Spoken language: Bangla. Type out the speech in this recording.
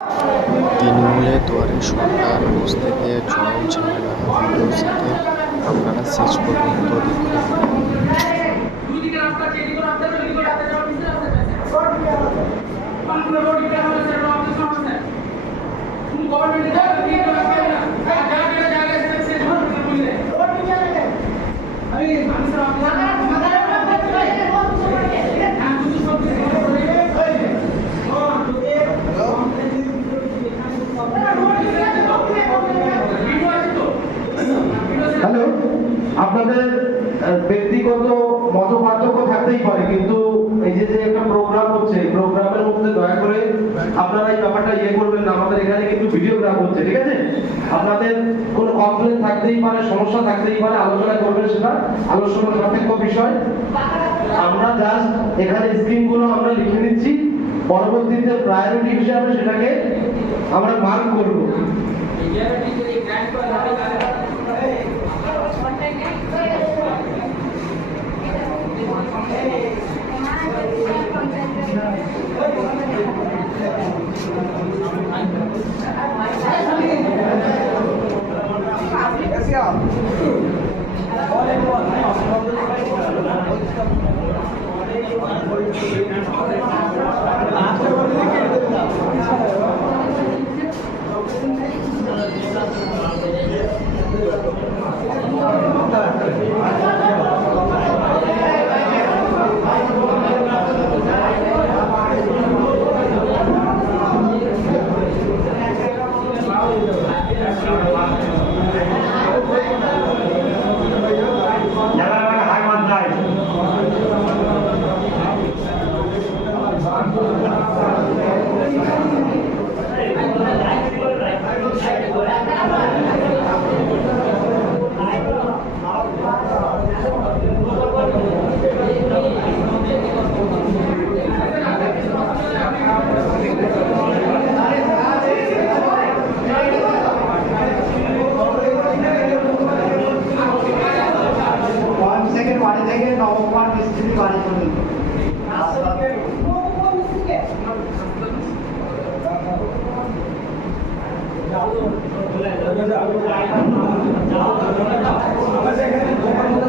তৃণমূলের দুয়ারে সরকার বস থেকে জল ঝামেলা ভিডিওর সাথে আপনারা শেষ পর্যন্ত দেখুন। হ্যালো, আপনাদের ব্যক্তিগত মত পার্থক্য থাকতেই পারে, কিন্তু এই যে একটা প্রোগ্রাম হচ্ছে, প্রোগ্রামের মধ্যে দয়া করে আপনারা এই ব্যাপারটা করবেন না। আমাদের এখানে কিন্তু ভিডিওগ্রাফ হচ্ছে, ঠিক আছে? আপনাদের কোনো কমপ্লেন থাকতেই পারে, সমস্যা থাকতেই পারে, আলোচনা করবেন, সেটা আলোচনা সাপেক্ষ বিষয়। আমরা জাস্ট এখানে স্ক্রিনগুলো আমরা লিখে নিচ্ছি, পরবর্তীতে প্রায়োরিটি হিসাবে সেটাকে আমরা মার্ক করব। বাড়ি থেকে নবকুমার মিস্ত্রি বাড়ি পর্যন্ত আমাদের এখানে